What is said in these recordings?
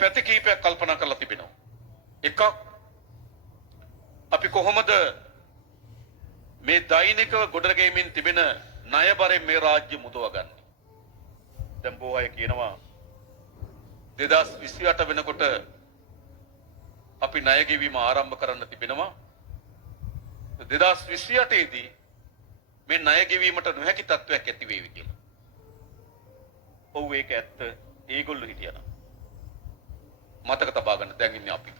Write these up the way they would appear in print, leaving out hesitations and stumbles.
පැති කීපයක් කල්පනා කරලා තිබෙනවා. එකක් අපි කොහොමද මේ දෛනිකව ගොඩනැගෙමින් තිබෙන ණයබරෙන් මේ රාජ්‍ය මුදවගන්නේ? දැන් බොහෝ අය කියනවා 2028 වෙනකොට අපි ණය ගෙවීම ආරම්භ කරන්න තිබෙනවා. 2028 දී මේ ණය ගෙවීමට නොහැකි තත්ත්වයක් ඇති වේවි කියලා. ඔව් ඒක ඇත්ත. ඒගොල්ලෝ හිටියනම් මතක තබා ගන්න දැන් ඉන්නේ අපි.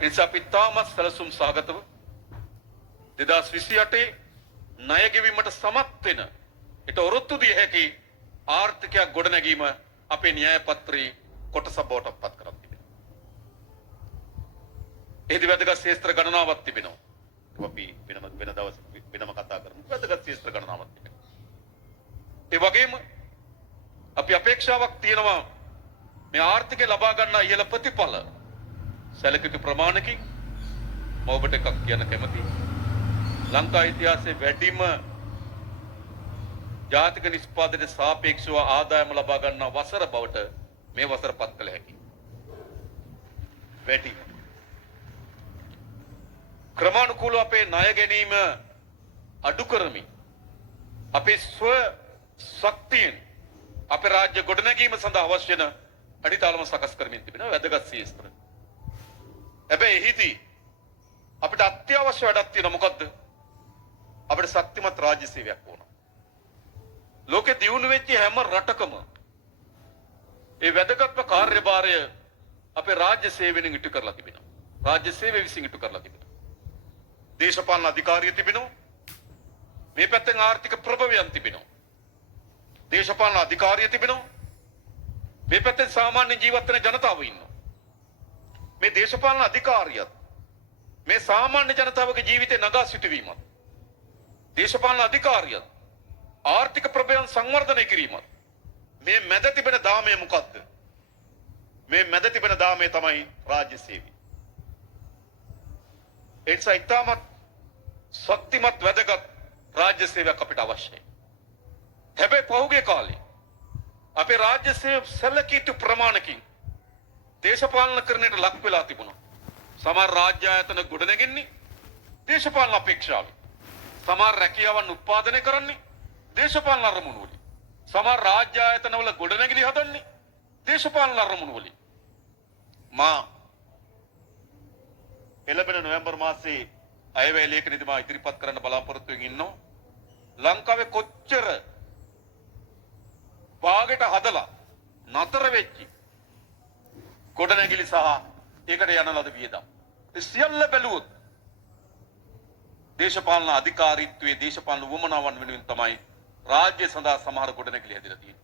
එනිසා අපි තාමත් සැලසුම් සහගතව 2028 ණය ගෙවීමට සමත් වෙන ඊට ඔරොත්තු දිය හැකි ආර්ථිකයක් ගොඩනැගීම අපේ න්‍යාය පත්‍රයේ කොටස බවට පත් කරලා තිබෙනවා. එහිදී වැදගත් ශේත්‍ර ගණනාවක් තිබෙනවා. අපි වෙන දවසක වෙනම කතා කරමු. වැදගත් ශේත්‍ර ගණනාවක් තිබෙනවා. ඒ වගේම අපි අපේක්ෂාවක් තියෙනවා මේ ආර්ථිකය ලබා ගන්න ඉහළ ප්‍රතිඵල සැලකිය ප්‍රමාණකින් මම ඔබට එකක් කියන්න කැමතියි. ලංකා ඉතිහාසයේ වැඩිම ජාතික නිෂ්පාදනයේ සාපේක්ෂව ආදායම ලබා ගන්න වසර බවට මේ වසර පත් කළ හැකියි. වැඩිම ක්‍රමානුකූලව අපේ ණය ගැනීම අඩු කරමින් අපේ ස්ව ශක්තියෙන් අපේ රාජ්‍ය ගොඩනැගීම සඳහා අවශ්‍ය වෙන අඩිතාලම සකස් කරමින් තිබෙන වැදගත් ශේත්‍ර. හැබැයි එහිදී අපිට අත්‍යවශ්‍ය වැඩක් තියෙනවා. මොකද්ද? අපිට ශක්තිමත් රාජ්‍ය සේවයක් ඕන. ලෝකේ දියුණු වෙච්ච හැම රටකම ඒ වැදගත්ම කාර්යභාරය අපේ රාජ්‍ය සේවයෙන් ඉටු කරලා තිබෙනවා. රාජ්‍ය සේවය විසින් ඉටු කරලා තිබෙනවා. දේශපාලන අධිකාරිය තිබෙනවා. මේ පැත්තෙන් ආර්ථික ප්‍රභවයන් තිබෙනවා. දේශපාලන අධිකාරිය තිබෙනවා. මේ පැත්තෙන් සාමාන්‍ය ජීවත් වෙන ජනතාව ඉන්නවා. මේ දේශපාලන අධිකාරියත් මේ සාමාන්‍ය ජනතාවගේ ජීවිතේ නගා සිටවීමත් දේශපාලන අධිකාරියත් ආර්ථික ප්‍රභවයන් සංවර්ධනය කිරීමත් මේ මැද තිබෙන දාමය මොකද්ද? මේ මැද තිබෙන දාමය තමයි රාජ්‍ය සේවය. එනිසා ඉතාමත් ශක්තිමත් වැදගත් රාජ්‍ය සේවයක් අපිට අවශ්‍යයි. හැබැයි පහුගිය කාලේ අපේ රාජ්‍ය සේවය සැලකිය යුතු ප්‍රමාණකින් දේශපාලනකරණයට ලක් වෙලා තිබුණා. සමහර රාජ්‍ය ආයතන ගොඩනැගෙන්නේ දේශපාලන අපේක්ෂාවෙන්. සමහර රැකියාවන් උත්පාදනය කරන්නේ දේශපාලන අරමුණු වලින්. සමහර රාජ්‍ය ආයතනවල ගොඩනැගිලි හදන්නේ දේශපාලන අරමුණු වලින්. මා එළබෙන නොවැම්බර් මාසයේ අයවැය ලේඛනයේදී මා ඉදිරිපත් කරන්න බලාපොරොත්තු වෙමින් ඉන්නවා. ලංකාවේ කොච්චර වාගෙට හදලා නතර වෙච්ච ගොඩනැගිලි සහ ඒකට යන ලද වියදම් සියල්ල බැලුවොත් දේශපාලන අධිකාරීත්වයේ දේශපාලන වමනාවන් වෙනුවෙන් තමයි රාජ්‍ය සඳහා සමහර ගොඩනැගිලි හැදලා තියෙන්නේ.